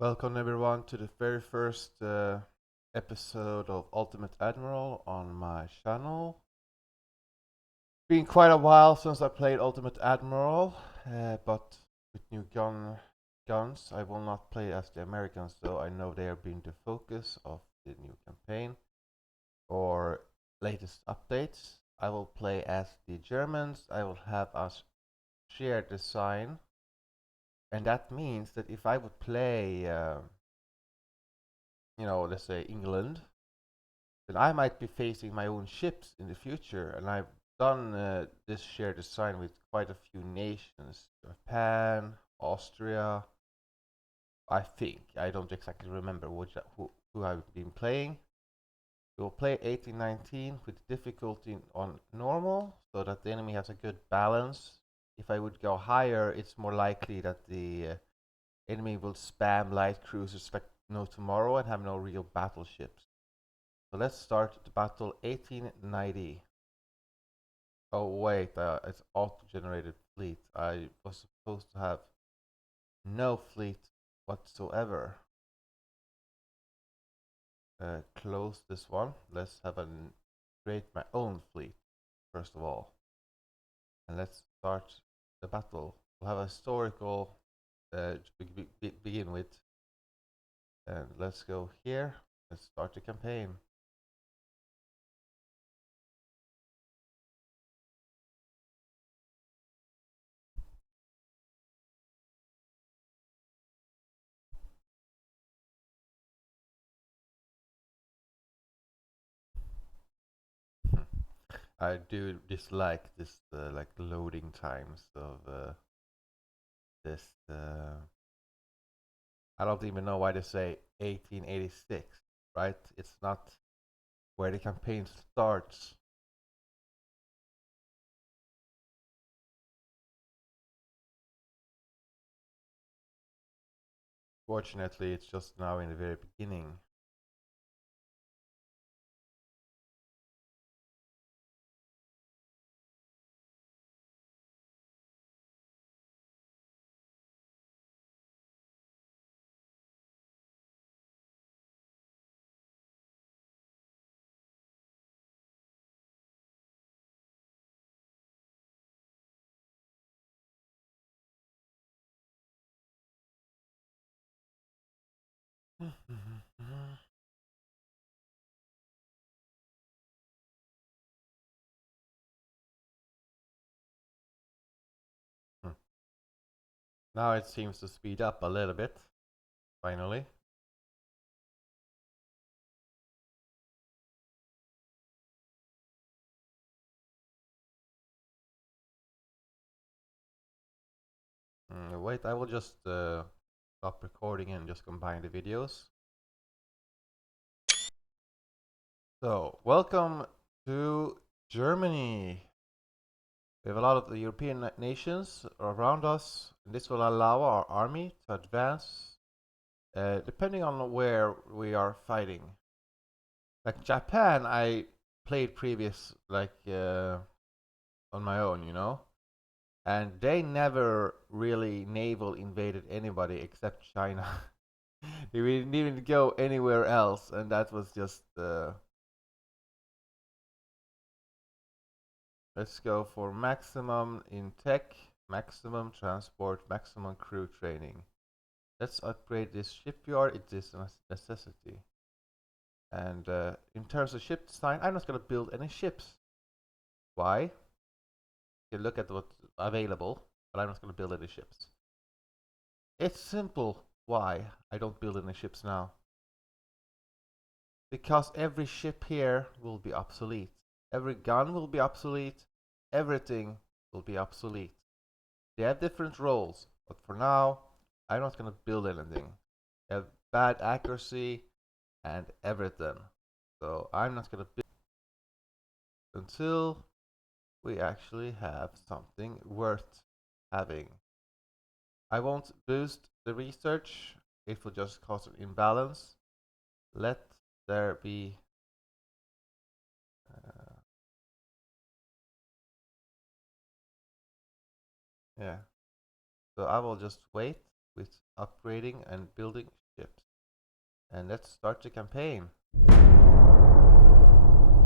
Welcome everyone to the very first episode of Ultimate Admiral on my channel. Been quite a while since I played Ultimate Admiral, but with new guns. I will not play as the Americans, though I know they are being the focus of the new campaign or latest updates. I will play as the Germans. I will have us share design, and that means that if I would play let's say England, then I might be facing my own ships in the future. And I've done this shared design with quite a few nations: Japan, Austria. I think I don't exactly remember who I've been playing. We will play 1819 with difficulty on normal, so that the enemy has a good balance. If I would go higher, it's more likely that the enemy will spam light cruisers like no tomorrow and have no real battleships. So let's start the battle 1890. Oh wait, it's auto-generated fleet. I was supposed to have no fleet whatsoever. Close this one. Let's create my own fleet first of all, and let's start the battle. We'll have a historical to begin with, and let's go here. Let's start the campaign. I do dislike this like loading times of this. I don't even know why they say 1886, right? It's not where the campaign starts. Fortunately, it's just now in the very beginning. Now it seems to speed up a little bit, finally. Wait, I will just stop recording and just combine the videos. So, welcome to Germany. We have a lot of the European nations around us, and this will allow our army to advance depending on where we are fighting. Like Japan, I played previous on my own, and they never really naval invaded anybody except China. They didn't even go anywhere else, and that was just. Let's go for maximum in tech, maximum transport, maximum crew training. Let's upgrade this shipyard. It is a necessity. And in terms of ship design, I'm not going to build any ships. Why? You look at what's available, but I'm not going to build any ships. It's simple why I don't build any ships now. Because every ship here will be obsolete. Every gun will be obsolete. Everything will be obsolete. They have different roles, but for now, I'm not going to build anything. They have bad accuracy and everything. So I'm not going to build until we actually have something worth having. I won't boost the research, it will just cause an imbalance. Let there be yeah. So I will just wait with upgrading and building ships. And let's start the campaign.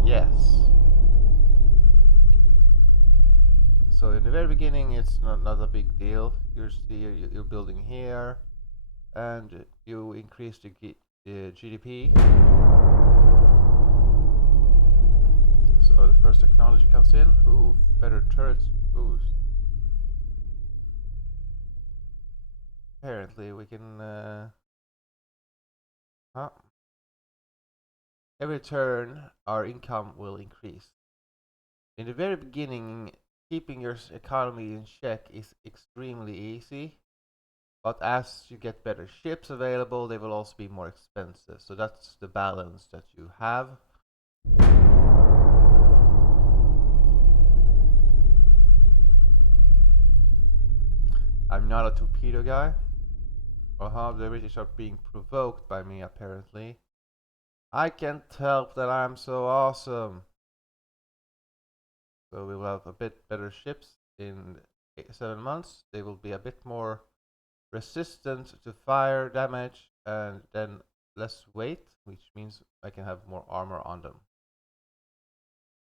Yes. So in the very beginning it's not a big deal. You're building here, and you increase the GDP. So the first technology comes in. Ooh, better turrets. Ooh. Apparently we can every turn our income will increase. In the very beginning, keeping your economy in check is extremely easy, but as you get better ships available, they will also be more expensive. So that's the balance that you have. I'm not a torpedo guy. The British are being provoked by me, apparently. I can't help that I'm so awesome. So we will have a bit better ships in 7 months. They will be a bit more resistant to fire damage, and then less weight, which means I can have more armor on them.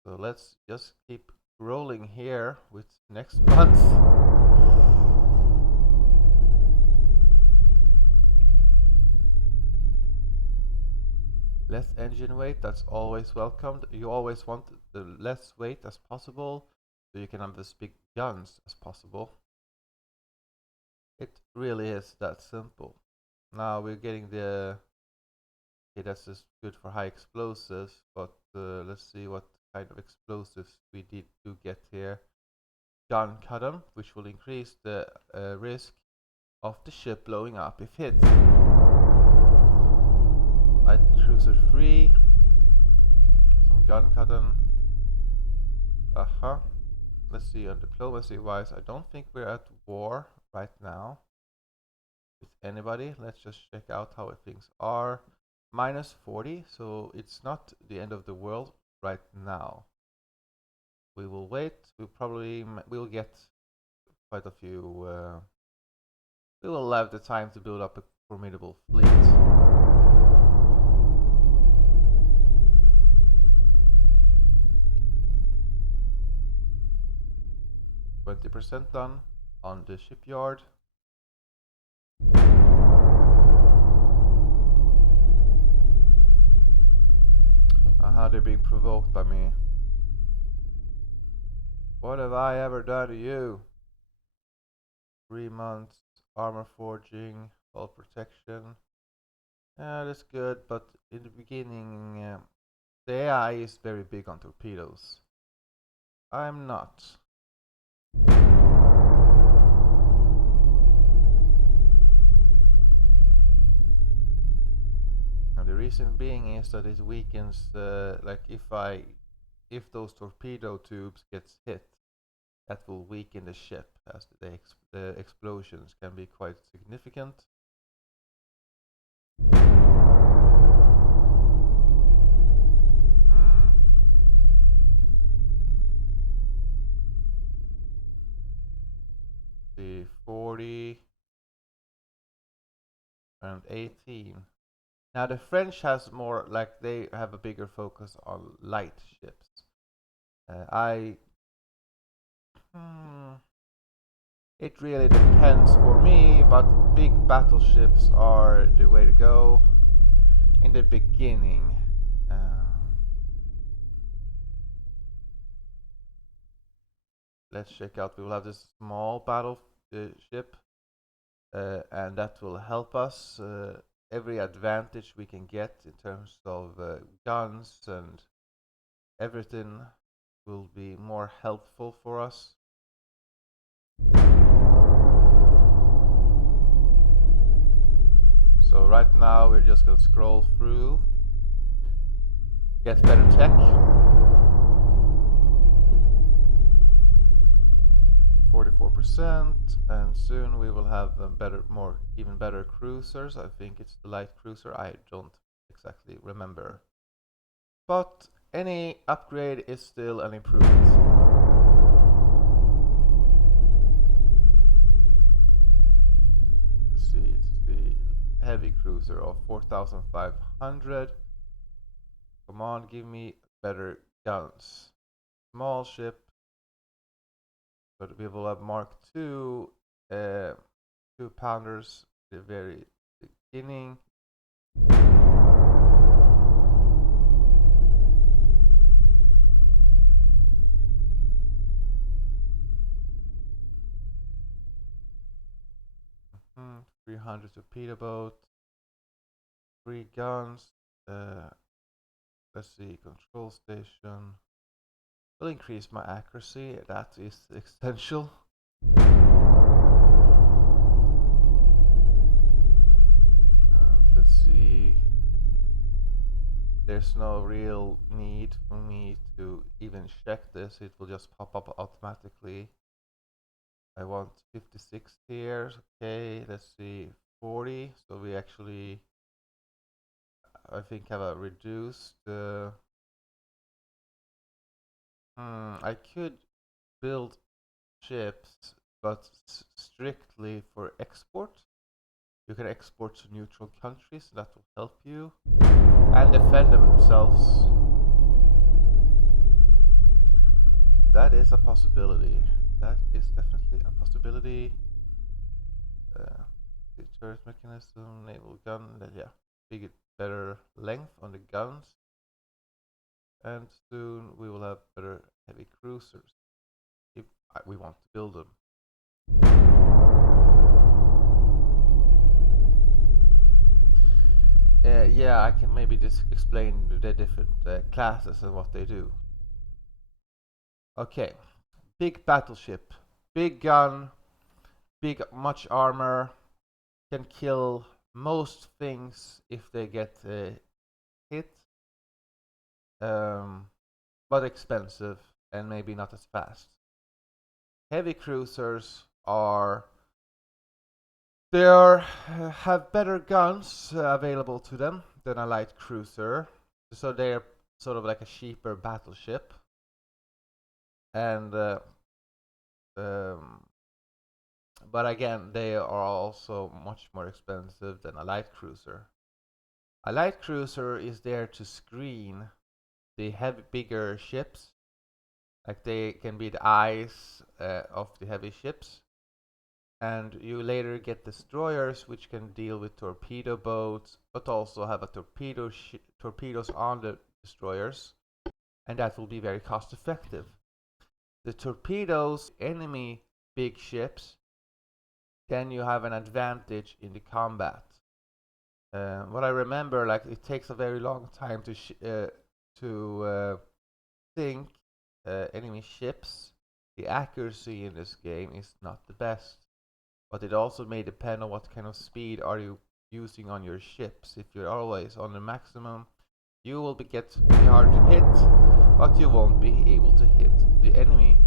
So let's just keep rolling here with next month. Less engine weight, that's always welcomed. You always want the less weight as possible, so you can have as big guns as possible. It really is that simple. Now we're getting the... Okay, that's just good for high explosives, but let's see what kind of explosives we do get here. Gun cut'em, which will increase the risk of the ship blowing up if hit. Light cruiser 3. Some gun cut'em. Let's see, on diplomacy wise, I don't think we're at war right now with anybody. Let's just check out how things are. -40, so it's not the end of the world right now. We will wait. We'll get quite a few. We will have the time to build up a formidable fleet. 20% done on the shipyard. They're being provoked by me. What have I ever done to you? 3 months, armor forging, hull protection. Yeah, that's good, but in the beginning, the AI is very big on torpedoes. I'm not. And the reason being is that it weakens, like if those torpedo tubes gets hit, that will weaken the ship, as the explosions can be quite significant. The 40 and 18. Now the French has more, like they have a bigger focus on light ships. It really depends for me, but big battleships are the way to go in the beginning. Let's check out. We will have this small battleship, and that will help us. Every advantage we can get in terms of guns and everything will be more helpful for us. So right now we're just gonna scroll through, get better tech. 44%, and soon we will have even better cruisers. I think it's the light cruiser, I don't exactly remember. But any upgrade is still an improvement. Let's see, it's the heavy cruiser of 4,500. Come on, give me better guns. Small ship, but we will have Mark II, 2-pounders at the very beginning. Hmm, 300 torpedo boat, 3 guns. Let's see, control station. Will increase my accuracy. That is essential. Let's see. There's no real need for me to even check this. It will just pop up automatically. I want 56 here. Okay, let's see, 40. So we actually, I think, have a reduced. I could build ships, but strictly for export. You can export to neutral countries. That will help you and defend themselves. That is a possibility. That is definitely a possibility. The turret mechanism, naval gun, yeah, bigger, better length on the guns, and soon we will have better heavy cruisers if we want to build them. Yeah, I can maybe just explain the different classes and what they do. Okay, big battleship, big gun, big much armor, can kill most things if they get hit, but expensive and maybe not as fast. Heavy cruisers have better guns available to them than a light cruiser, so they're sort of like a cheaper battleship, and but again, they are also much more expensive than a light cruiser. A light cruiser is there to screen the bigger ships, like they can be the eyes of the heavy ships, and you later get destroyers which can deal with torpedo boats, but also have a torpedoes on the destroyers, and that will be very cost effective. The torpedoes enemy big ships, then you have an advantage in the combat. What I remember, like it takes a very long time to sink enemy ships. The accuracy in this game is not the best, but it also may depend on what kind of speed are you using on your ships. If you're always on the maximum, you will be hard to hit, but you won't be able to hit the enemy.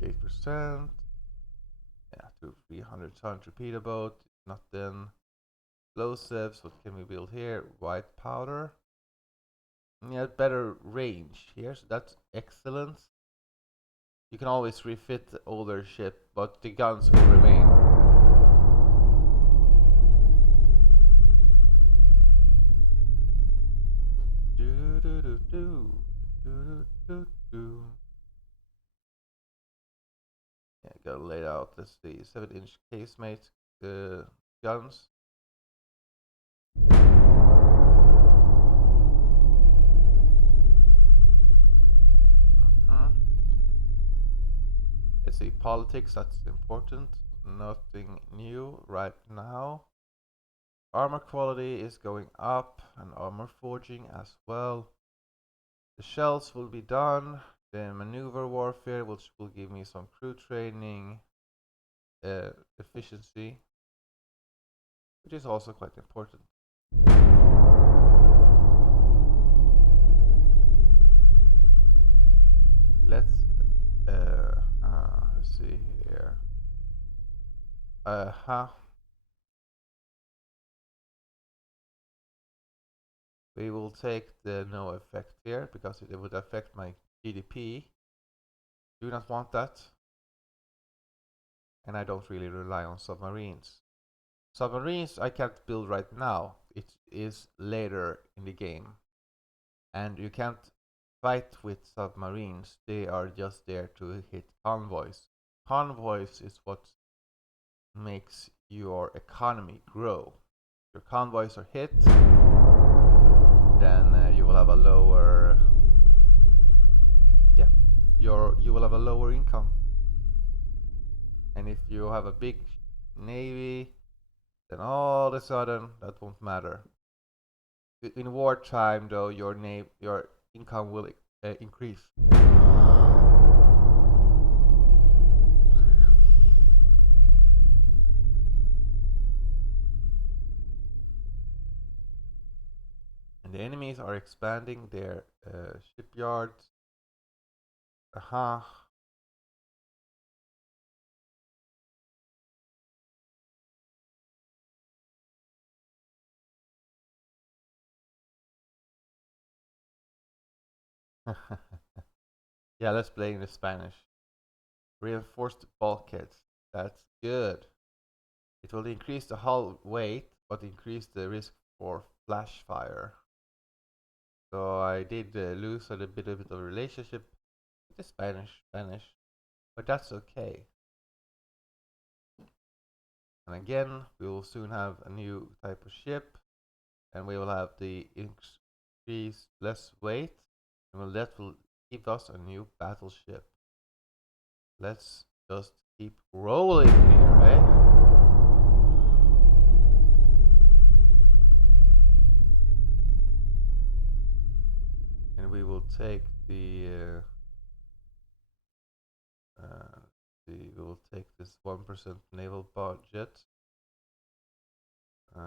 %. Yeah, to 300-ton torpedo boat. Nothing. Explosives. What can we build here? White powder. Yeah, better range here, so that's excellent. You can always refit the older ship, but the guns will remain. Do do do do do do do. Yeah, gotta lay out. Let's see, 7-inch casemate guns. Let's see, politics, that's important. Nothing new right now. Armor quality is going up, and armor forging as well. The shells will be done. The maneuver warfare, which will give me some crew training efficiency, which is also quite important. Let's see here. We will take the no effect here because it would affect my GDP. Do not want that. and I don't really rely on submarines. Submarines I can't build right now. It is later in the game. And you can't fight with submarines. They are just there to hit convoys. Convoys is what makes your economy grow. Your convoys are hit, then you will have a lower, yeah, you will have a lower income. And if you have a big navy, then all of a sudden that won't matter. In wartime, though, your income will increase. And the enemies are expanding their shipyards. Aha. Yeah, let's play in the Spanish. Reinforced bulkheads. That's good. It will increase the hull weight, but increase the risk for flash fire. So I did lose a little bit of a relationship with the Spanish, but that's okay. And again, we will soon have a new type of ship, and we will have the increased less weight, and that will give us a new battleship. Let's just keep rolling here, eh? And we will take we will take this 1% naval budget.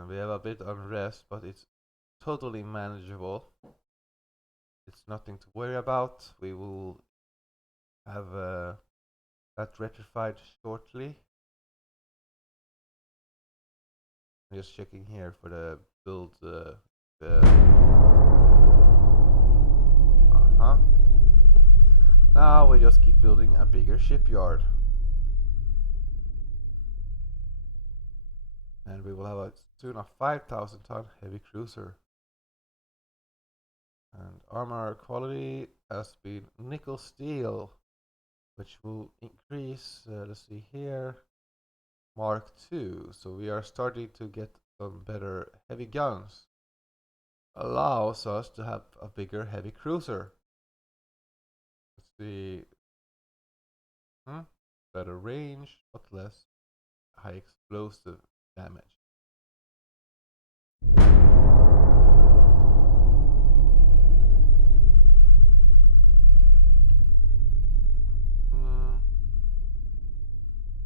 We have a bit unrest, but it's totally manageable. It's nothing to worry about. We will have that rectified shortly. I'm just checking here for the build. Now we just keep building a bigger shipyard. And we will have soon a 5,000 ton heavy cruiser. And armor quality has been nickel steel, which will increase, let's see here, Mark II. So we are starting to get some better heavy guns. Allows us to have a bigger heavy cruiser. Let's see. Better range, but less high explosive damage.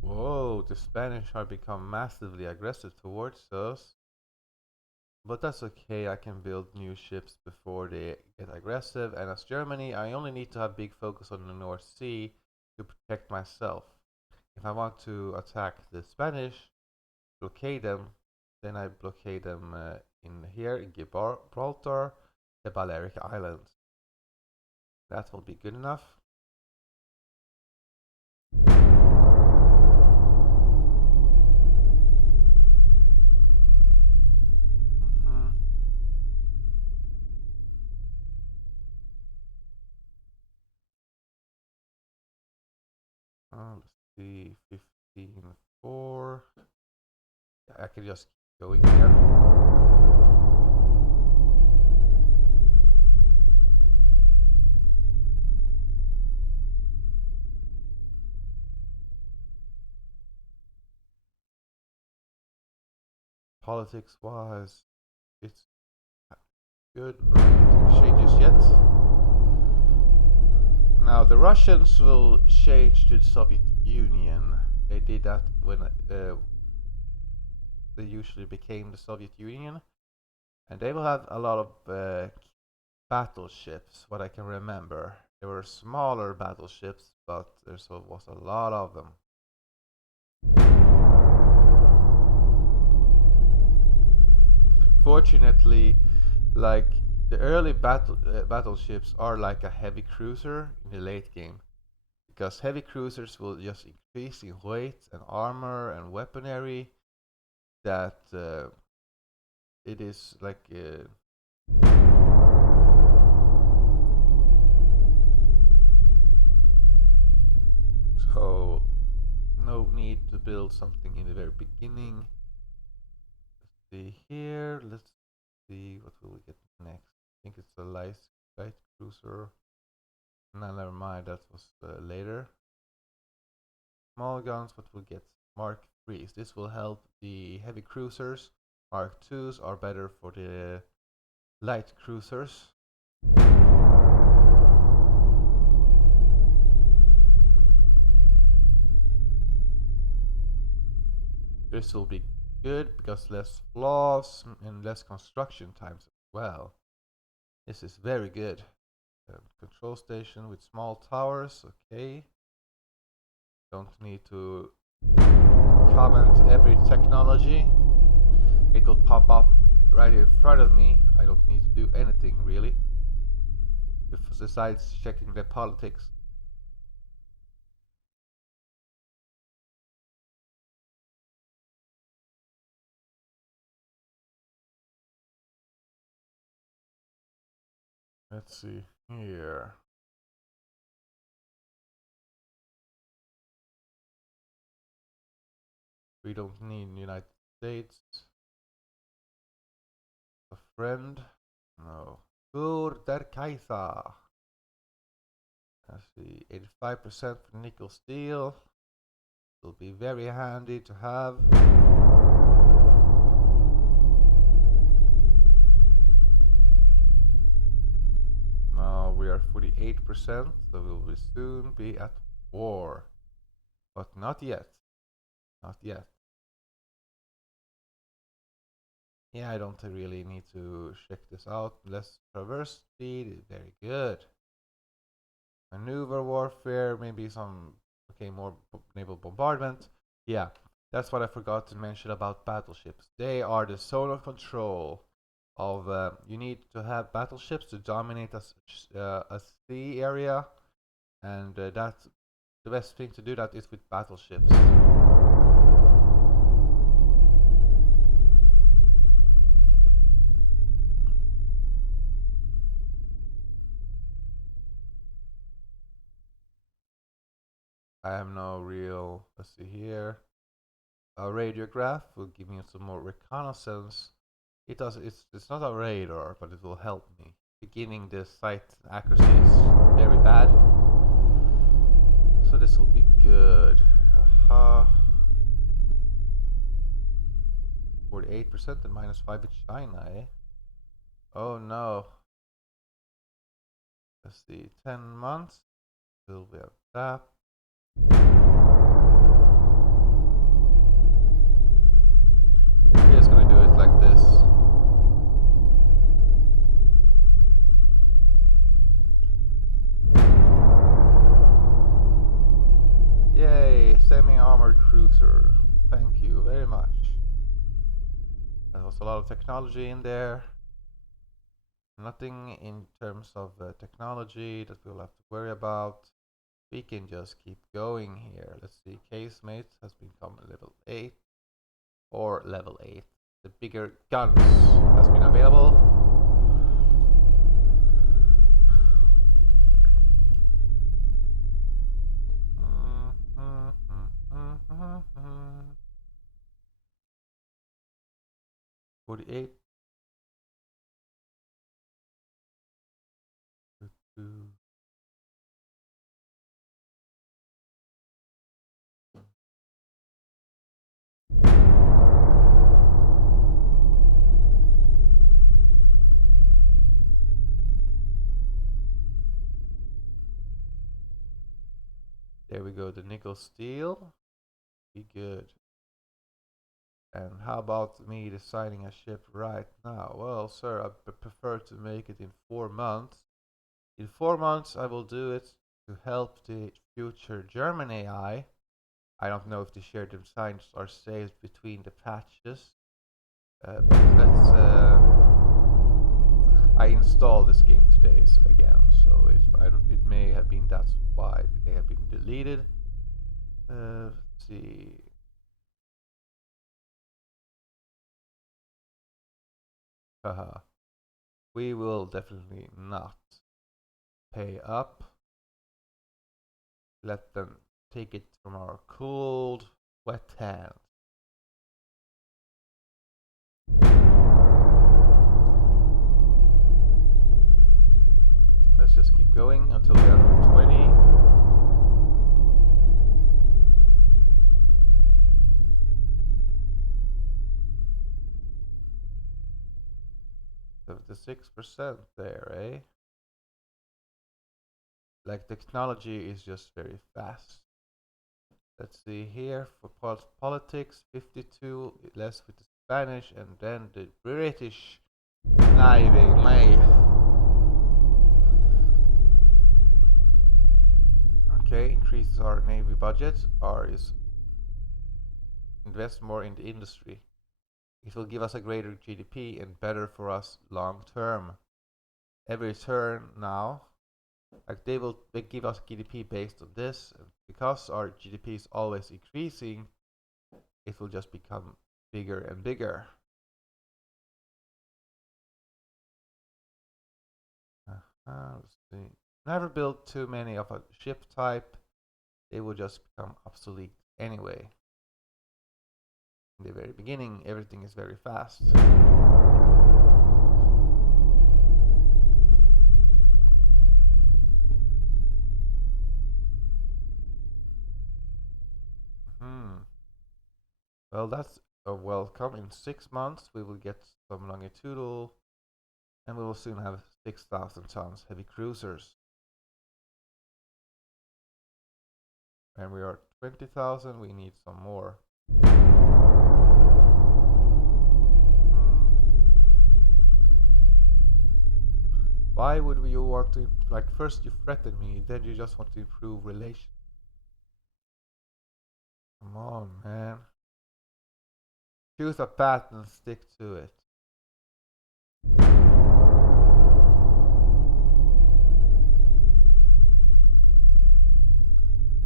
Whoa, the Spanish have become massively aggressive towards us. But that's okay, I can build new ships before they get aggressive, and as Germany, I only need to have big focus on the North Sea to protect myself. If I want to attack the Spanish, blockade them, then I blockade them in here in Gibraltar, the Balearic Islands. That will be good enough. Let's see, 15.4. I can just keep going here. Politics wise, it's good. Nothing changes yet. Now the Russians will change to the Soviet Union. They did that when they usually became the Soviet Union, and they will have a lot of battleships. What I can remember, there were smaller battleships, but there was a lot of them. Fortunately, like the early battleships are like a heavy cruiser in the late game. because heavy cruisers will just increase in weight and armor and weaponry. That it is like so no need to build something in the very beginning. Let's see here. Let's see what will we get next. I think it's a light cruiser. No, never mind. That was later. Small guns. What we'll get? Mark 3s. This will help the heavy cruisers. Mark 2s are better for the light cruisers. This will be good because less flaws and less construction times as well. This is very good. Control station with small towers, okay. Don't need to comment every technology. It will pop up right in front of me. I don't need to do anything really. Besides checking the politics. Let's see here. We don't need United States. A friend? No. Für der Kaiser. Let's see, 85% for nickel steel. Will be very handy to have. Now we are 48%, so we will soon be at war. But not yet. Not yet. Yeah, I don't really need to check this out. Less traverse speed is very good. Maneuver warfare, maybe some, okay, more naval bombardment. Yeah, that's what I forgot to mention about battleships. They are the zone of control of, you need to have battleships to dominate a sea area, and that's the best thing to do that is with battleships. I have no real, let's see here. A radiograph will give me some more reconnaissance. It's not a radar, but it will help me. Beginning the sight accuracy is very bad. So this will be good. 48% and -5 in China, eh? Oh no. Let's see, 10 months. Will we have that? We're just gonna do it like this. Yay, semi-armored cruiser. Thank you very much. There was a lot of technology in there. Nothing in terms of technology that we'll have to worry about. We can just keep going here. Let's see, casemate has become level 8 or level 8. The bigger guns has been available. 48. There we go, the nickel steel. Be good. And how about me designing a ship right now? Well, sir, I prefer to make it in 4 months. In 4 months, I will do it to help the future German AI. I don't know if the shared designs are saved between the patches, but let's I installed this game today again, so it may have been that's why they have been deleted. Let's see. Haha. We will definitely not pay up. Let them take it from our cold, wet hands. Let's just keep going until we are 20. The 6% there, eh? Like technology is just very fast. Let's see here for politics, 52 less with the Spanish, and then the British Navy. Okay, increases our Navy budget, or is invest more in the industry. It will give us a greater GDP and better for us long term. Every turn now, like they give us GDP based on this, and because our GDP is always increasing, it will just become bigger and bigger. Let's see. Never build too many of a ship type. They will just become obsolete anyway. In the very beginning, everything is very fast. Well, that's a welcome. In 6 months, we will get some longitudinal, and we will soon have 6,000 tons heavy cruisers. And we are 20,000, we need some more. Why would you want to, like, first you threaten me, then you just want to improve relations? Come on, man. Choose a path and stick to it.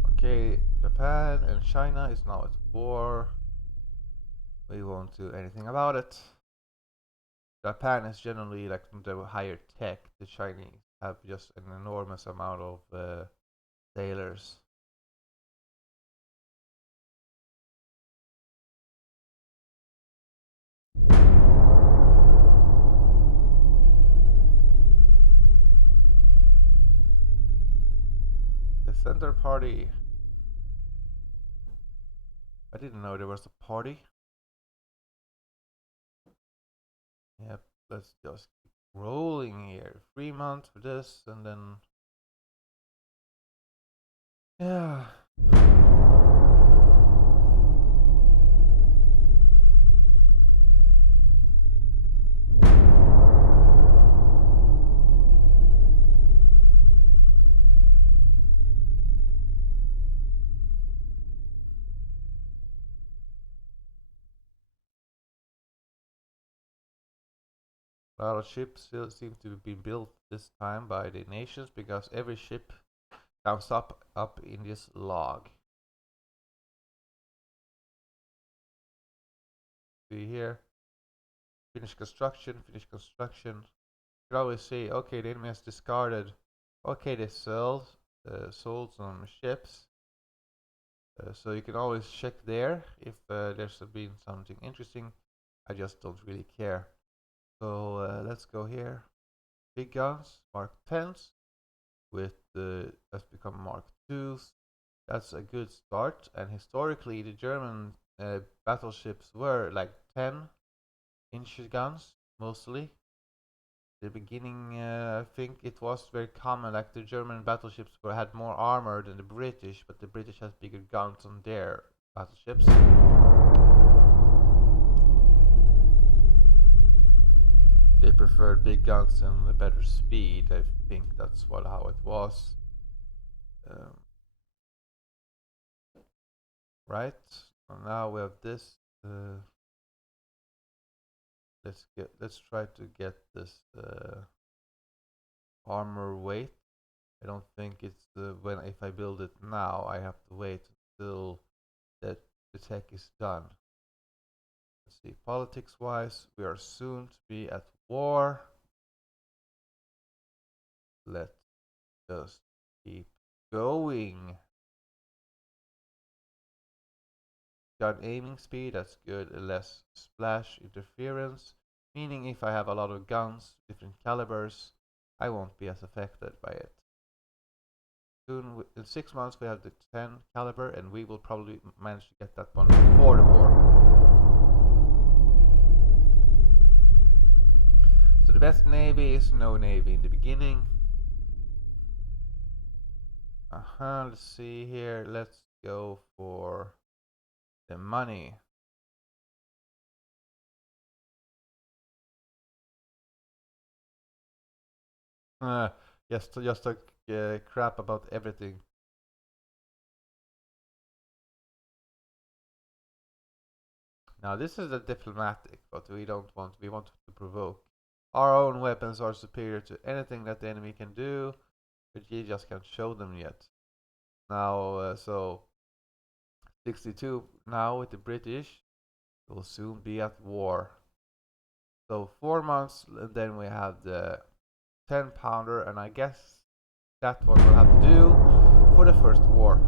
Okay, Japan and China is now at war. We won't do anything about it. Japan is generally like the higher tech. The Chinese have just an enormous amount of sailors. The center party. I didn't know there was a party. Yep, let's just keep rolling here. 3 months for this, and then yeah. A lot of ships still seem to be built this time by the nations because every ship comes up in this log. See here, finish construction, finish construction. You can always say, okay, the enemy has discarded. Okay, they sold some ships. So you can always check there if there's been something interesting. I just don't really care. So let's go here. Big guns, Mark 10s, with the that's become Mark 2s. That's a good start. And historically, the German battleships were like 10-inch guns mostly. The beginning, I think it was very common. Like the German battleships had more armor than the British, but the British has bigger guns on their battleships. They preferred big guns and a better speed. I think that's how it was. Right. And now we have this. Let's try to get this armor weight. I don't think it's when if I build it now, I have to wait until that the tech is done. Let's see, politics-wise, we are soon to be at war. Let's just keep going. Gun aiming speed, that's good. Less splash interference, meaning if I have a lot of guns, different calibers, I won't be as affected by it. Soon, in 6 months, we have the 10 caliber, and we will probably manage to get that one before the war. So the best navy is no navy in the beginning. Let's see here. Let's go for the money. Just talk crap about everything. Now this is a diplomatic, but we don't want. We want to provoke. Our own weapons are superior to anything that the enemy can do, but you just can't show them yet. Now, so 62 now with the British will soon be at war. So 4 months, and then we have the 10 pounder, and I guess that one will have to do for the first war.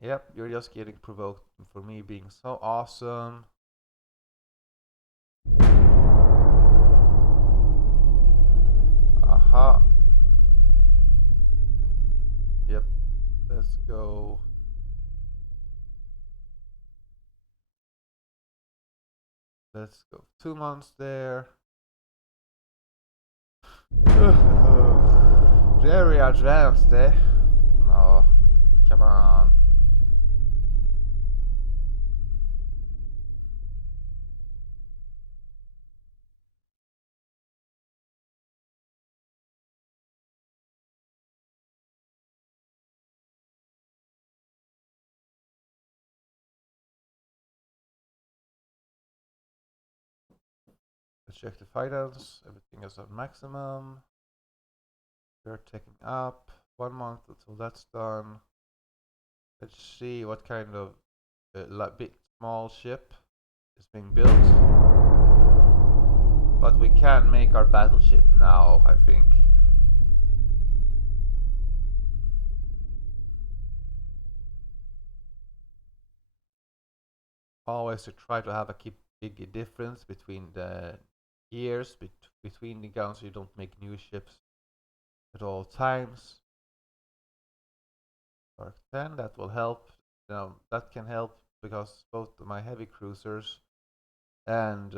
Yep, you're just getting provoked for me being so awesome. Aha. Yep, let's go. Let's go 2 months there. Very advanced, eh? No, come on. Let's check the finance. Everything is at maximum. We're taking up 1 month until that's done. Let's see what kind of big small ship is being built. But we can make our battleship now, I think. Always to try to have a big difference between the years between the guns, so you don't make new ships at all times. Mark 10, that will help. Now that can help because both my heavy cruisers and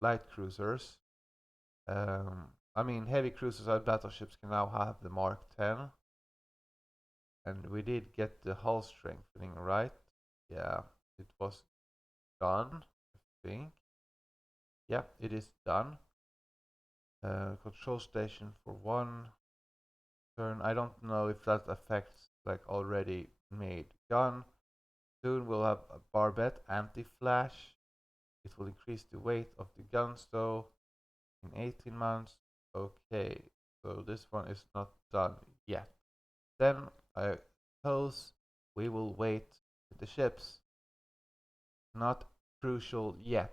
light cruisers, I mean heavy cruisers and battleships can now have the Mark 10, and we did get the hull strengthening, right? Yeah, it was done, I think. Yeah, it is done. Control station for 1 turn. I don't know if that affects like already made gun. Soon we'll have a barbette anti-flash. It will increase the weight of the guns though in 18 months. Okay, so this one is not done yet. Then I suppose we will wait with the ships. Not crucial yet.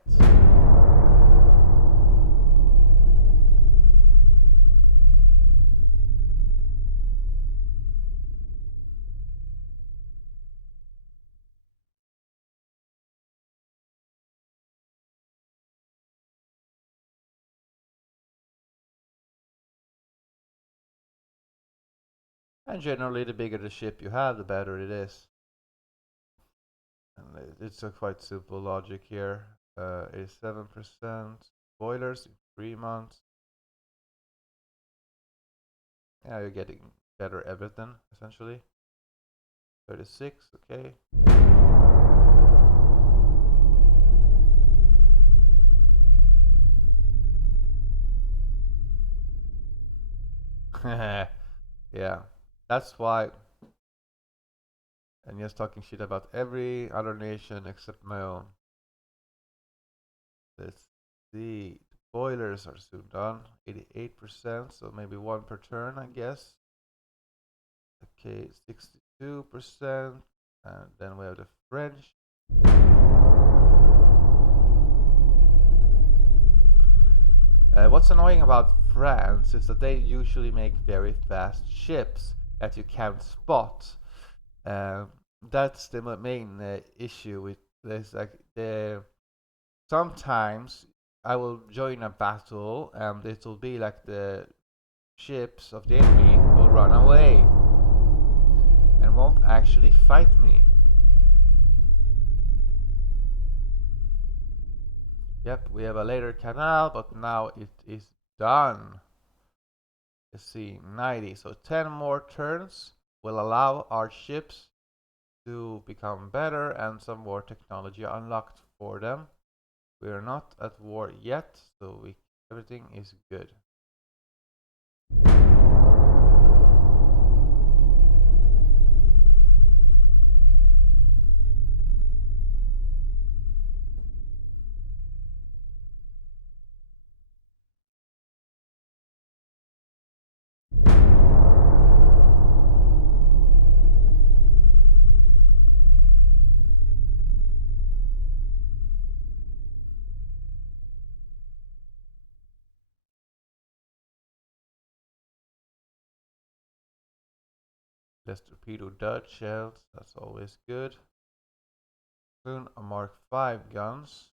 And generally, the bigger the ship you have, the better it is. And it's a quite simple logic here. 87% boilers in 3 months. Yeah, you're getting better everything, essentially. 36, okay. Yeah, that's why and just talking shit about every other nation except my own. Let's see. The boilers are soon done. 88%, so maybe one per turn, I guess. Okay, 62%. And then we have the French. What's annoying about France is that they usually make very fast ships that you can't spot. Um, that's the main issue with this. Like sometimes I will join a battle and it will be like the ships of the enemy will run away and won't actually fight me. Yep, we have a later canal, but now it is done. Let's see, 90. So 10 more turns will allow our ships to become better and some more technology unlocked for them. We are not at war yet, so everything is good. Less torpedo dud shells, that's always good. Soon a Mark 5 guns.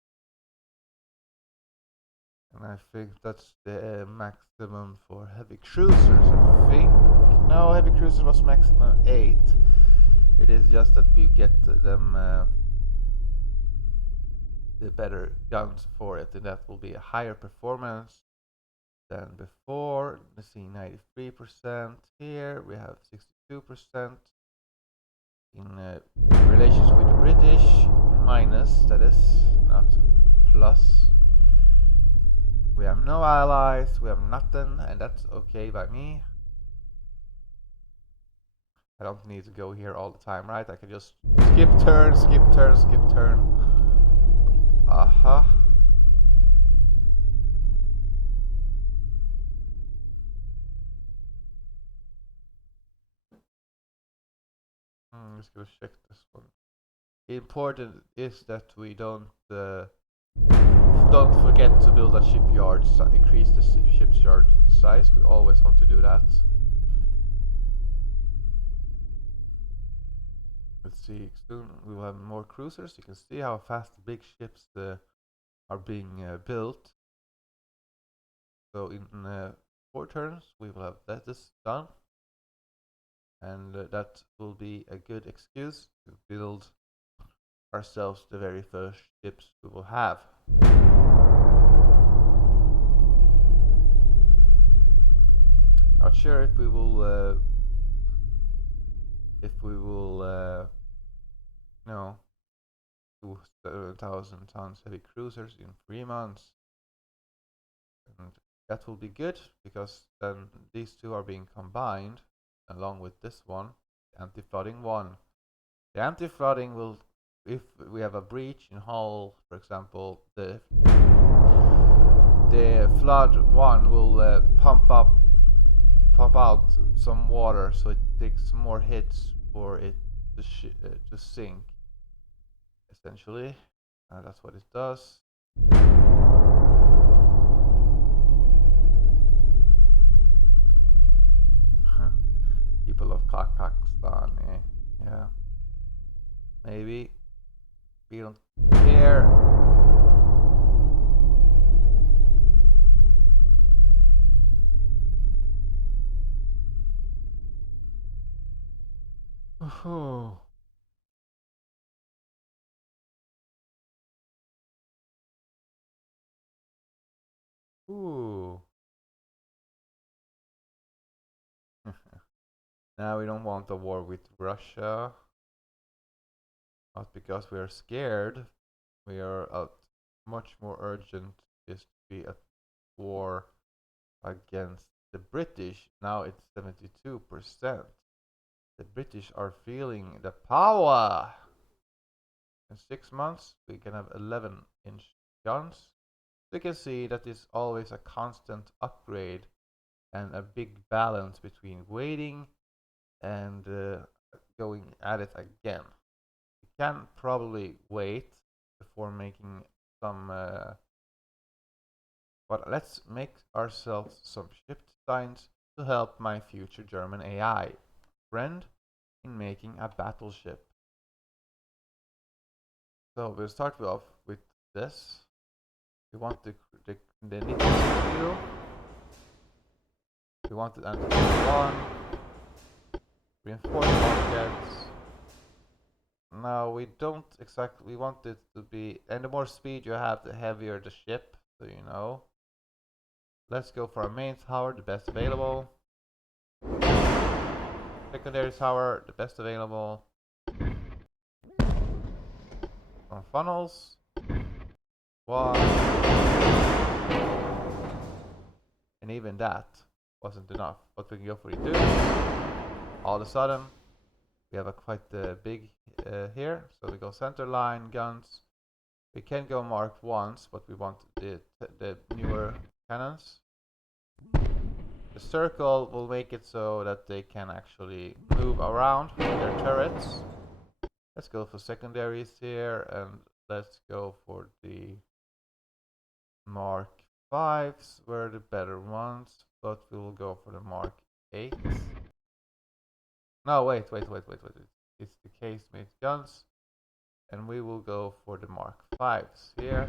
And I think that's the maximum for heavy cruisers, I think. No, heavy cruiser was maximum 8. It is just that we get them the better guns for it, and that will be a higher performance than before. Let's see, 93% here. We have 62% in relations with the British, minus, that is, not plus. We have no allies, we have nothing, and that's okay by me. I don't need to go here all the time, right? I can just skip turn, skip turn, skip turn. Uh-huh. Just gonna check this one. Important is that we don't forget to build a shipyard, increase the shipyard size. We always want to do that. Let's see, soon we will have more cruisers. You can see how fast the big ships are being built. So in 4 turns we will have that is done. And that will be a good excuse to build ourselves the very first ships we will have. Not sure if we will no, do 7,000 tons heavy cruisers in 3 months, and that will be good because then these two are being combined along with this one, the anti-flooding one. The anti-flooding will, if we have a breach in hull, for example, the flood one will pump out some water, so it takes more hits for it to sink. Essentially, that's what it does. People of Kazakhstan, yeah, maybe we don't care. Oh. Ooh. Now we don't want a war with Russia. Not because we are scared. We are much more urgent is to be at war against the British. Now it's 72%. The British are feeling the power. In 6 months, we can have 11-inch guns. You can see that it's always a constant upgrade and a big balance between waiting and going at it again. We can probably wait before making some, but let's make ourselves some ship designs to help my future German AI friend in making a battleship. So we'll start off with this. We want the nitty wheel. We want it anti-1, reinforced objects. No, we don't exactly. We want it to be, and the more speed you have, the heavier the ship. So you know. Let's go for our main tower, the best available. Secondary tower, the best available. From funnels. One. And even that wasn't enough. But we can go for E2. All of a sudden, we have a quite big here. So we go center line, guns. We can go Mark 1s, but we want the newer cannons. The circle will make it so that they can actually move around with their turrets. Let's go for secondaries here, and let's go for the Mark 5s, were the better ones, but we will go for the Mark 8s. No, wait. It's the casemate guns, and we will go for the Mark 5s here.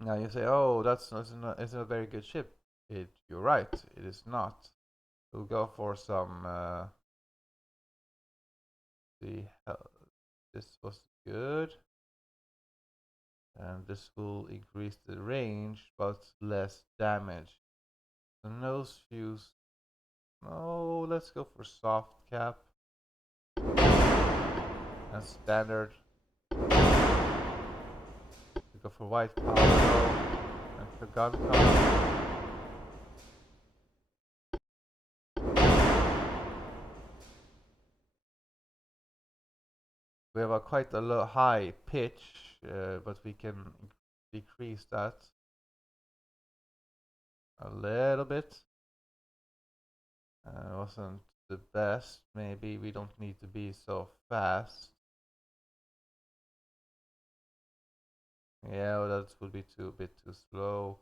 Now you say, oh, that's not, isn't a very good ship. You're right, it is not. We'll go for some, this was good. And this will increase the range, but less damage. The nose fuse. No, let's go for soft cap. And standard. We go for white power and for gun power. We have a quite a low, high pitch, but we can decrease that a little bit. Wasn't the best. Maybe we don't need to be so fast. Yeah, well, that would be a bit too slow.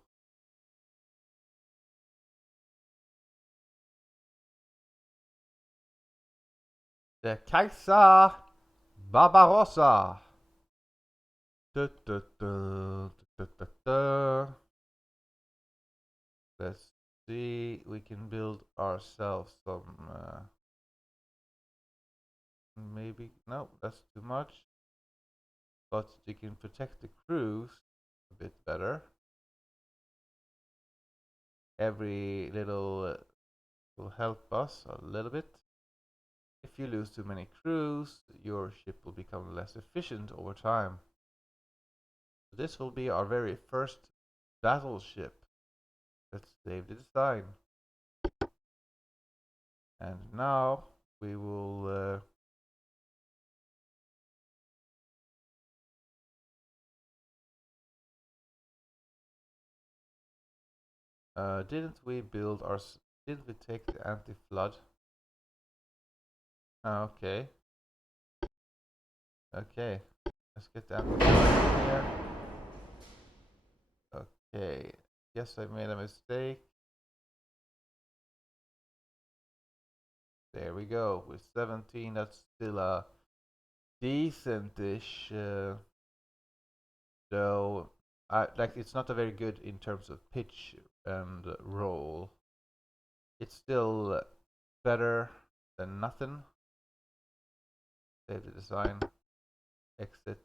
Der Kaiser Barbarossa. Du, du, du, Let's see. We can build ourselves some. Maybe no, that's too much. But you can protect the crews a bit better. Every little will help us a little bit. If you lose too many crews, your ship will become less efficient over time. This will be our very first battleship. Let's save the design. And now we will didn't we build our didn't we take the anti-flood? Okay. Okay. Let's get the anti-flood in here. Okay. Yes, I made a mistake. There we go. With 17, that's still a decent-ish, though. Like it's not a very good in terms of pitch and roll. It's still better than nothing. Save the design. Exit.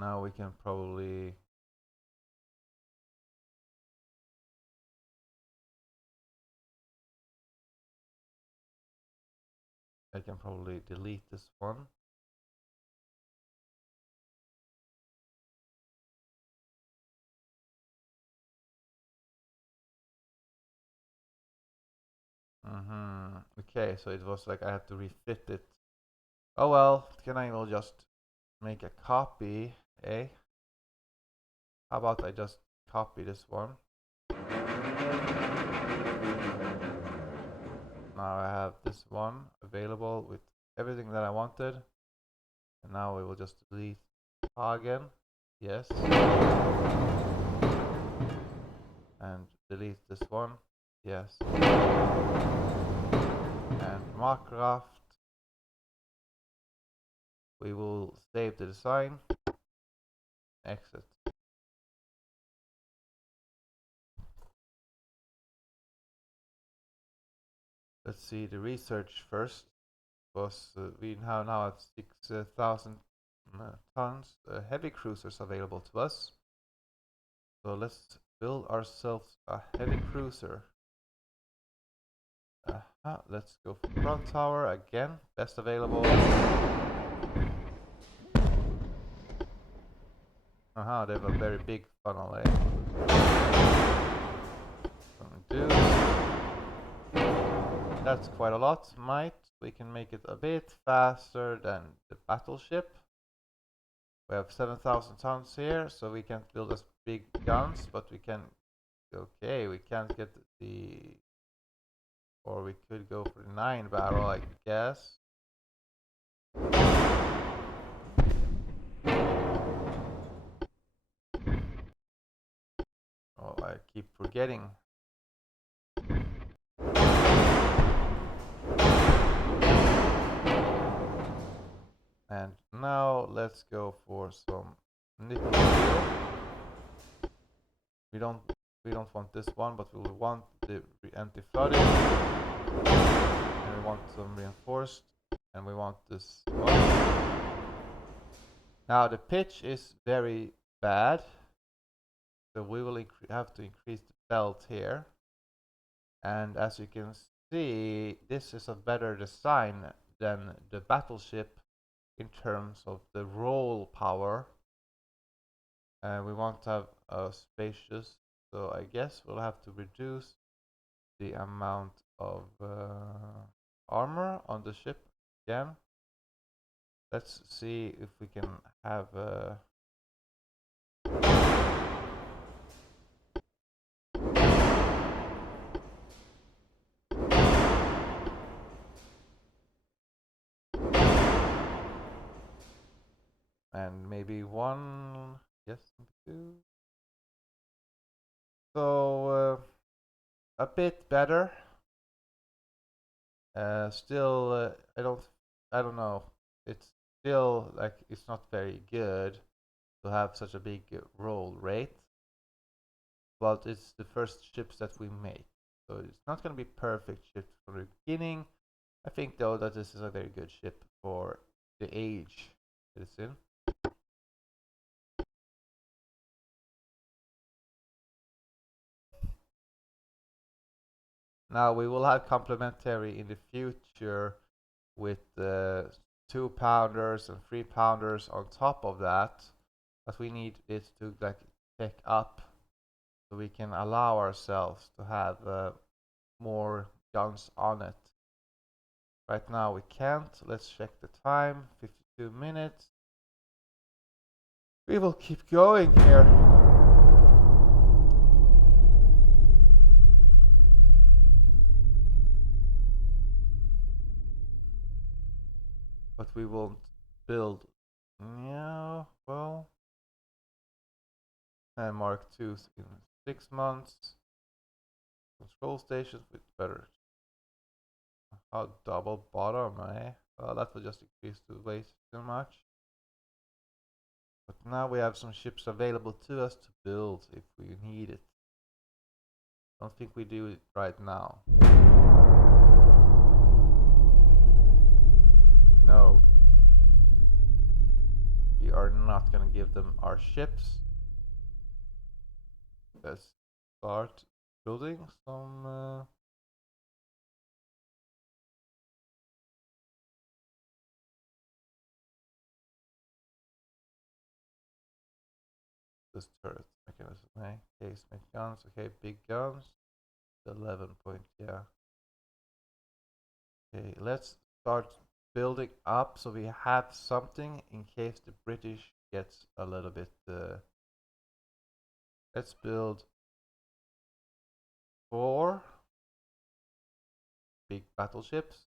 Now we can probably I can probably delete this one. Okay, so it was like I had to refit it. Oh well, can I will just make a copy, eh? How about I just copy this one? Now I have this one available with everything that I wanted. And now we will just delete Hagen. Yes. And delete this one. Yes. And Markcraft. We will save the design. Exit. Let's see the research first. Was we now have 6,000 tons heavy cruisers available to us. So let's build ourselves a heavy cruiser. Let's go for front tower again. Best available. They have a very big funnel, eh? That's quite a lot. We can make it a bit faster than the battleship. We have 7,000 tons here, so we can't build as big guns, but we can. Okay, we can't get the. Or we could go for the 9-barrel, I guess. Oh, I keep forgetting. And now let's go for some nickel steel. We don't want this one, but we want the anti-flooding. And we want some reinforced. And we want this one. Now the pitch is very bad. So we will have to increase the belt here. And as you can see, this is a better design than the battleship in terms of the roll power. And we want to have a spacious, so I guess we'll have to reduce the amount of armor on the ship again. Let's see if we can have and maybe one, yes, two. So a bit better. Still, I don't know. It's still like it's not very good to have such a big roll rate, but it's the first ships that we make, so it's not going to be perfect ships from the beginning. I think though that this is a very good ship for the age it's in. Now we will have complementary in the future with 2-pounders and 3-pounders on top of that, but we need it to like pick up so we can allow ourselves to have more guns on it. Right now we can't. Let's check the time. 52 minutes. We will keep going here. But we won't build. Yeah, well. And Mark II in 6 months. Control stations with better. How double bottom, eh? Well, that will just increase the weight too much. But now we have some ships available to us to build if we need it. Don't think we do it right now. No. We are not gonna give them our ships. Let's start building some this turret mechanism? Okay, casemate guns. Okay, big guns. 11 point. Yeah. Okay, let's start building up so we have something in case the British gets a little bit. Let's build 4 big battleships.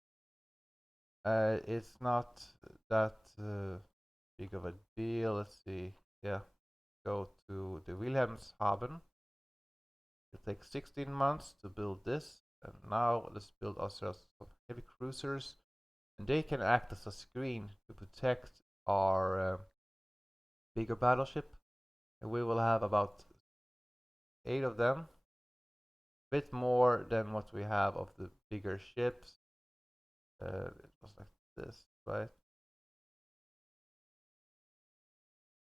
It's not that big of a deal. Let's see. Yeah, go to the Wilhelmshaven. It takes 16 months to build this, and now let's build ourselves some heavy cruisers, and they can act as a screen to protect our bigger battleship. And we will have about 8 of them, a bit more than what we have of the bigger ships. It was like this, right?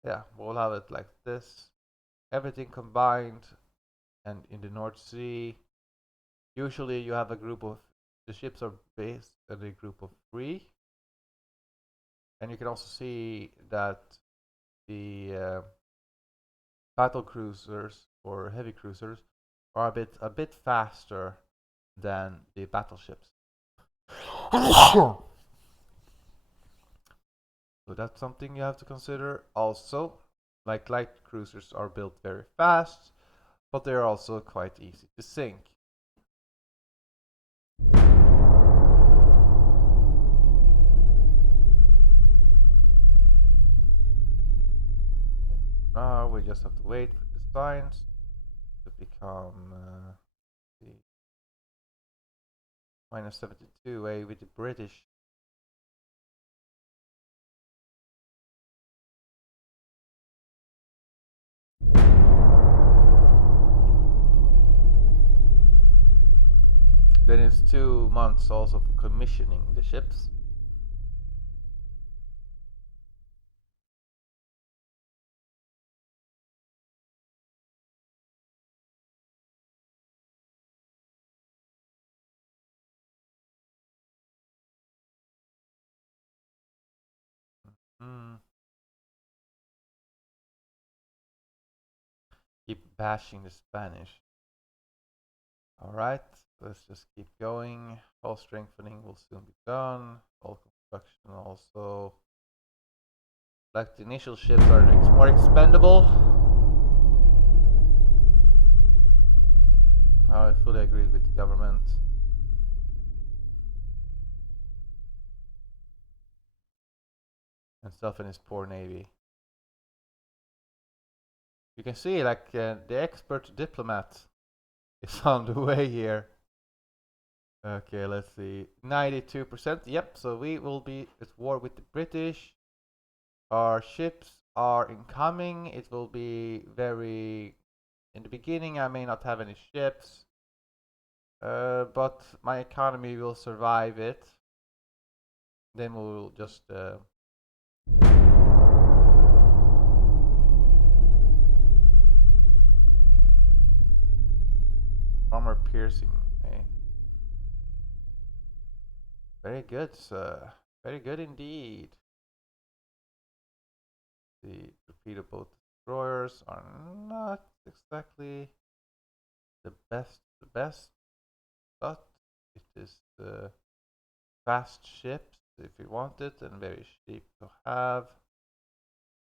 Yeah, we'll have it like this. Everything combined, and in the North Sea, usually you have a group of the ships are based in a group of 3, and you can also see that the battle cruisers or heavy cruisers are a bit faster than the battleships. So that's something you have to consider. Also, like light cruisers are built very fast, but they're also quite easy to sink. Now we just have to wait for the signs to become the -72 with the British. Then it's 2 months also for commissioning the ships. Mm. Keep bashing the Spanish. Alright, let's just keep going. Hull strengthening will soon be done. Hull construction also. Like the initial ships are more expendable. I fully agree with the government. And stuff in his poor navy. You can see like the expert diplomat is on the way here. Okay, let's see. 92%. Yep, so we will be at war with the British. Our ships are incoming. It will be very... In the beginning, I may not have any ships. But my economy will survive it. Then we'll just... armor piercing. Okay. Very good, sir. Very good indeed. The torpedo boat destroyers are not exactly the best, but it is the fast ships if you want it and very cheap to have.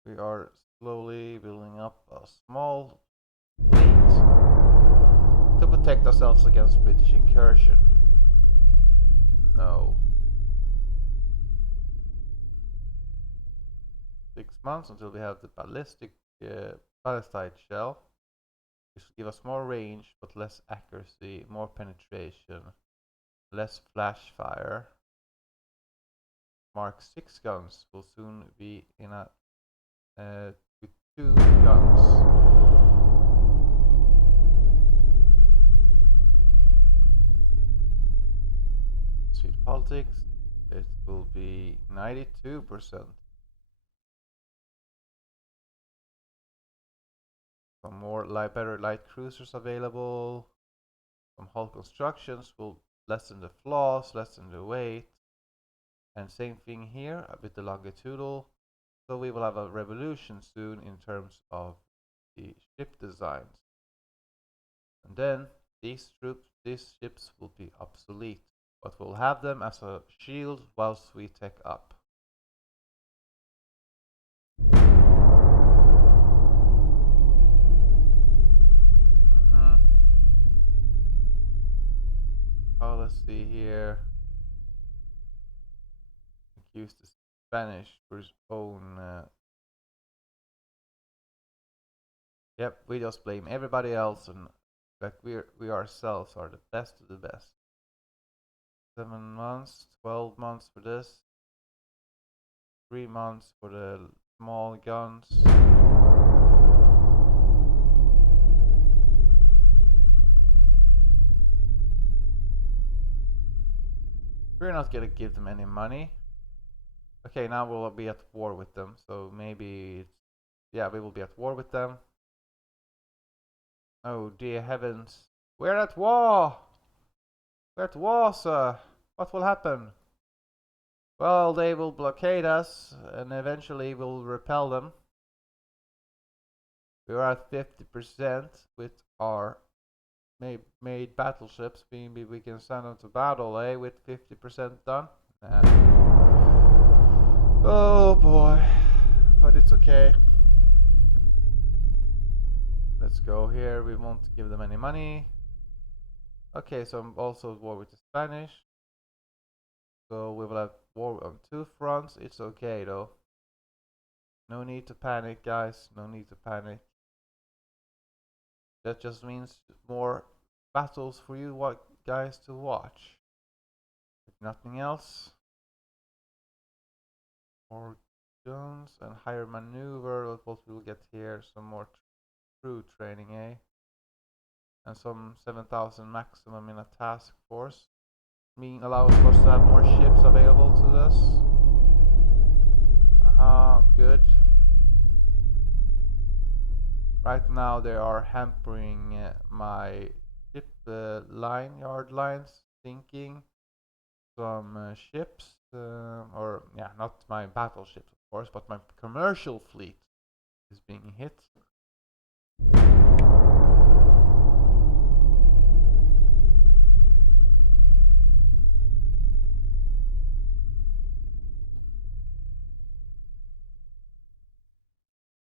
We are slowly building up a small fleet to protect ourselves against British incursion. No. 6 months until we have the ballistic ballistite shell. This will give us more range but less accuracy, more penetration, less flash fire. Mark 6 guns will soon be in a with 2 guns. Sweet politics, it will be 92%. Some more better light cruisers available. Some hull constructions will lessen the flaws, lessen the weight. And same thing here with the longitudinal. So we will have a revolution soon in terms of the ship designs. And then these ships will be obsolete, but we'll have them as a shield whilst we tech up. Oh, let's see here. Use the Spanish for his own. Yep, we just blame everybody else, and like we ourselves are the best of the best. 7 months, 12 months for this. 3 months for the small guns. We're not gonna give them any money. Okay, now we'll be at war with them, so maybe it's, yeah, we will be at war with them. Oh dear heavens. We're at war! We're at war, sir. What will happen? Well, they will blockade us, and eventually we'll repel them. We are at 50% with our made battleships. Maybe we can send them to battle, eh? With 50% done. Nah. Oh boy, but it's okay. Let's go here. We won't give them any money. Okay, so I'm also at war with the Spanish. So we will have war on 2 fronts. It's okay though. No need to panic, guys. No need to panic. That just means more battles for you guys to watch. If nothing else. More guns and higher maneuver. What we'll get here. Some more crew training, eh? And some 7,000 maximum in a task force. Allows us to have more ships available to us. Good. Right now they are hampering my ship yard lines, sinking some ships, or yeah, not my battleships of course, but my commercial fleet is being hit.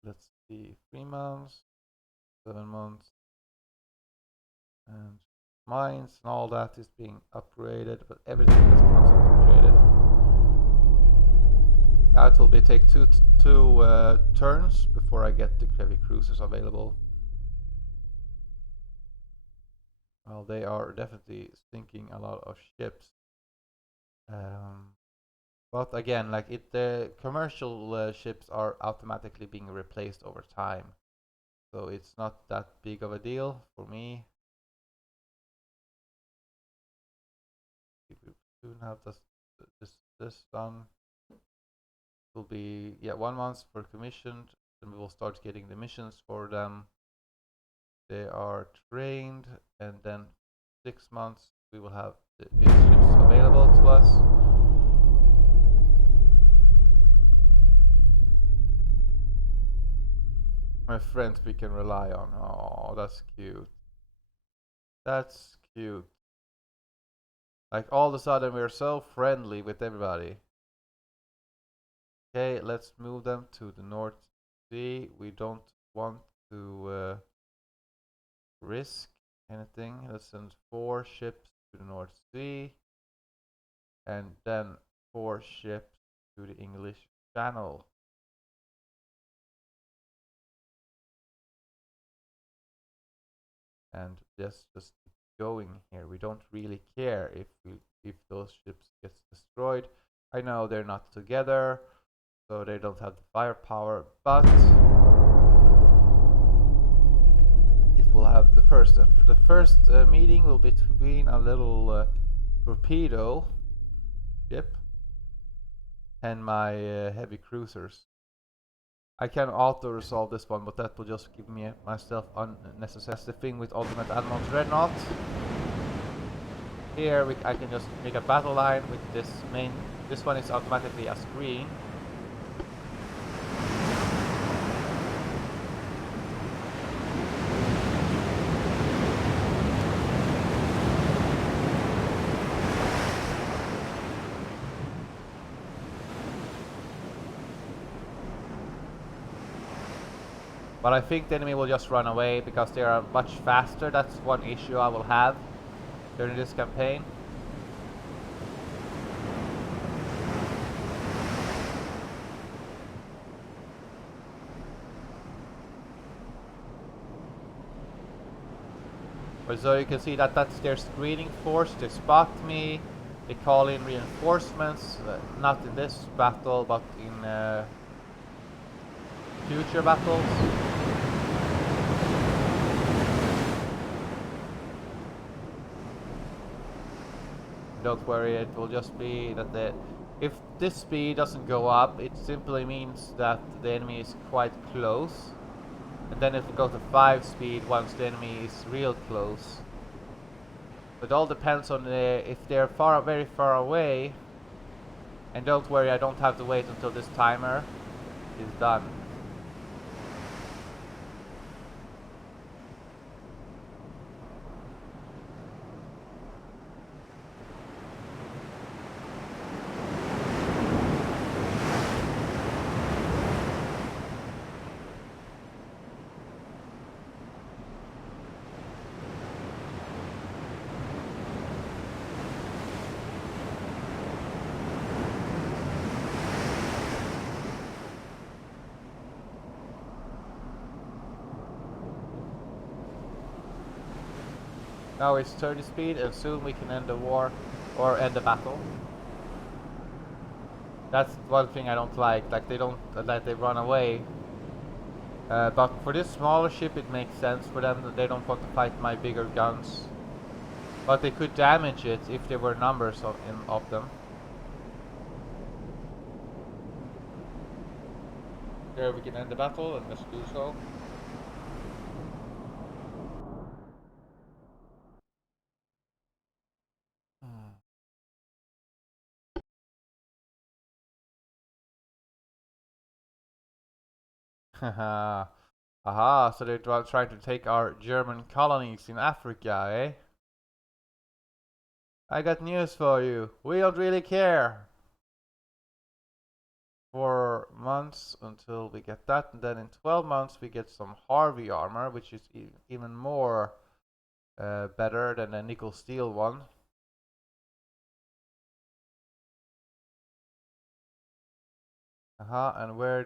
Let's see, 3 months, 7 months, and mines and all that is being upgraded, but everything has become upgraded. Now it will take two turns before I get the heavy cruisers available. Well, they are definitely sinking a lot of ships. But again, like the commercial ships are automatically being replaced over time, so it's not that big of a deal for me. We will soon have this done. It will be 1 month for commissioned, and we will start getting the missions for them. They are trained, and then 6 months we will have these ships available to us. My friends we can rely on. Oh, that's cute. That's cute. Like all of a sudden we're so friendly with everybody. Okay, let's move them to the North Sea. We don't want to risk anything. Let's send 4 ships to the North Sea, and then 4 ships to the English Channel. And just keep going here. We don't really care if those ships get destroyed. I know they're not together, so they don't have the firepower, but it will have the first. And for the first meeting will be between a little torpedo ship and my heavy cruisers. I can auto-resolve this one, but that will just give me myself unnecessary. That's the thing with Ultimate Admiral Dreadnought. Here I can just make a battle line with this main. This one is automatically a screen. But I think the enemy will just run away because they are much faster. That's one issue I will have during this campaign. So you can see that that's their screening force. They spot me. They call in reinforcements. Not in this battle, but in future battles. Don't worry, it will just be that if this speed doesn't go up, it simply means that the enemy is quite close. And then it will go to 5 speed once the enemy is real close. It all depends on if they're very far away. And don't worry, I don't have to wait until this timer is done. Now it's 30 speed and soon we can end the war or end the battle. That's one thing I don't like they don't that they run away. But for this smaller ship it makes sense for them that they don't want to fight my bigger guns. But they could damage it if there were numbers of them. There we can end the battle and let's do so. Haha. Aha, so they're trying to take our German colonies in Africa, eh? I got news for you. We don't really care. 4 months until we get that, and then in 12 months we get some Harvey armor, which is even more better than the nickel steel one. And why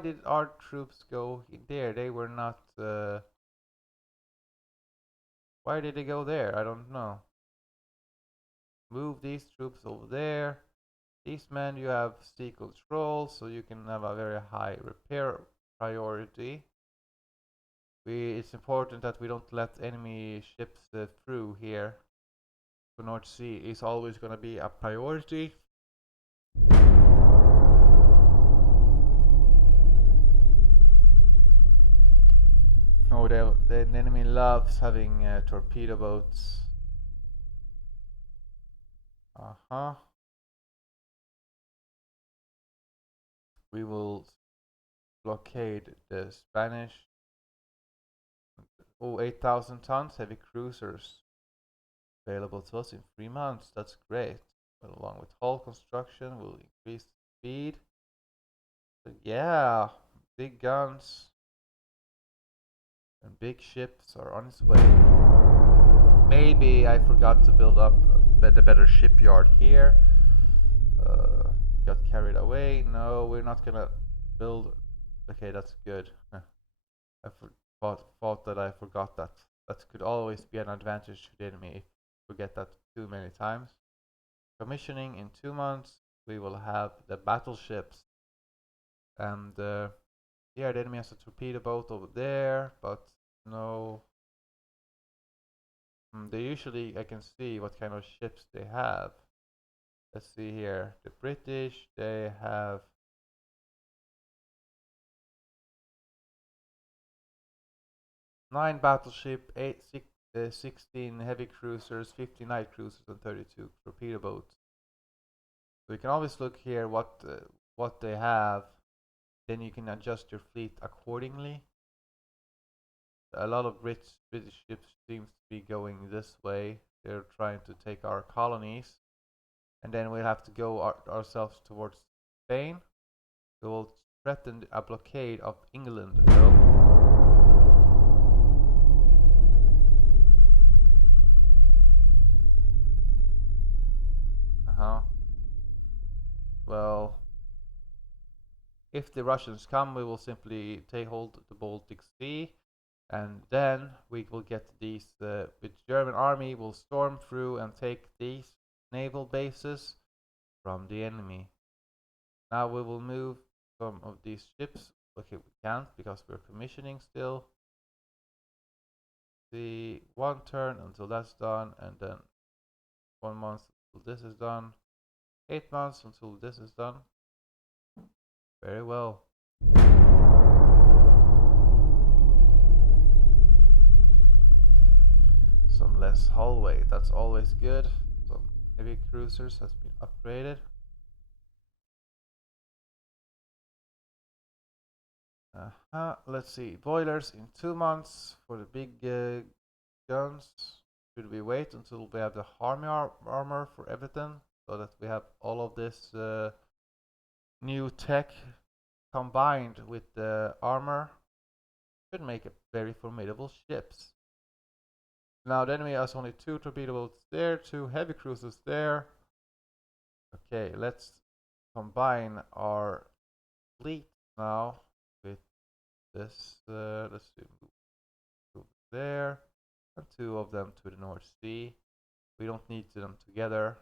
did our troops go there? They were not, why did they go there? I don't know. Move these troops over there. These men you have sea control, so you can have a very high repair priority. It's important that we don't let enemy ships through here. The North Sea is always going to be a priority. Oh, the enemy loves having torpedo boats. We will blockade the Spanish. Oh, 8,000 tons heavy cruisers available to us in 3 months. That's great. But along with hull construction, we'll increase speed. But yeah, big guns and big ships are on its way. Maybe I forgot to build up the better shipyard here. Got carried away. No, we're not gonna build. Okay, that's good. I thought that I forgot that. That could always be an advantage to the enemy if we forget that too many times. Commissioning in 2 months, we will have the battleships. And yeah, the enemy has a torpedo boat over there, but no. They usually, I can see what kind of ships they have. Let's see here. The British, they have 9 battleship, 16 heavy cruisers, 50 night cruisers, and 32 torpedo boats. So you can always look here what they have. Then you can adjust your fleet accordingly. A lot of British ships seems to be going this way. They're trying to take our colonies. And then we'll have to go ourselves towards Spain. So we'll threatened a blockade of England, though. Uh-huh. Well, if the Russians come, we will simply take hold of the Baltic Sea, and then we will get these. The German army will storm through and take these naval bases from the enemy. Now we will move some of these ships. Okay, we can't because we're commissioning still. The 1 turn until that's done, and then 1 month until this is done. 8 months until this is done. Very well. Some less hull weight, that's always good. Some heavy cruisers has been upgraded. Let's see, boilers in 2 months for the big guns. Should we wait until we have the armor for everything, so that we have all of this new tech combined with the armor? Should make a very formidable ships. Now the enemy has only 2 torpedo boats there, 2 heavy cruisers there. Okay, let's combine our fleet now with this. Let's do move there, and 2 of them to the North Sea. We don't need them together.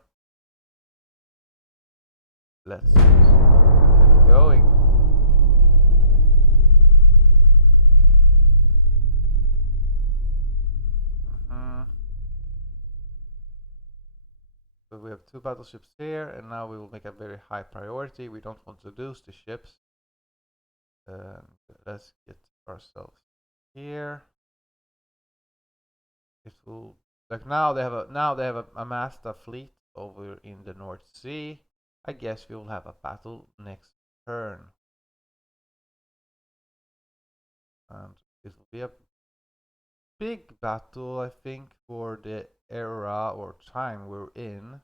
Let's get going. So we have 2 battleships here, and now we will make a very high priority. We don't want to lose the ships. Let's get ourselves here. It will, like, now they have amassed a fleet over in the North Sea. I guess we will have a battle next turn, and it will be a big battle, I think, for the era or time we're in.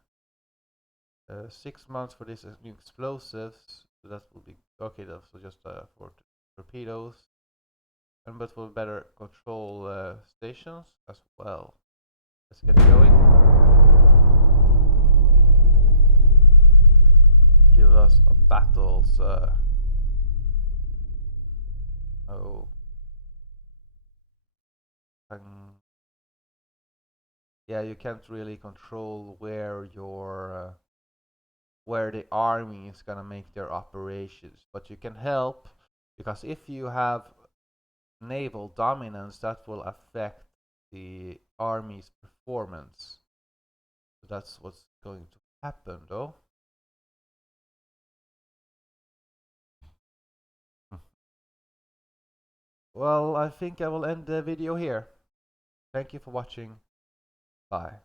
6 months for these new explosives, so that will be okay. That's just for torpedoes, and but for better control stations as well. Let's get going. Give us a battle, sir. Oh. Yeah, you can't really control where your where the army is gonna make their operations, but you can help, because if you have naval dominance, that will affect the army's performance. So that's what's going to happen, though. Well, I think I will end the video here. Thank you for watching. Bye.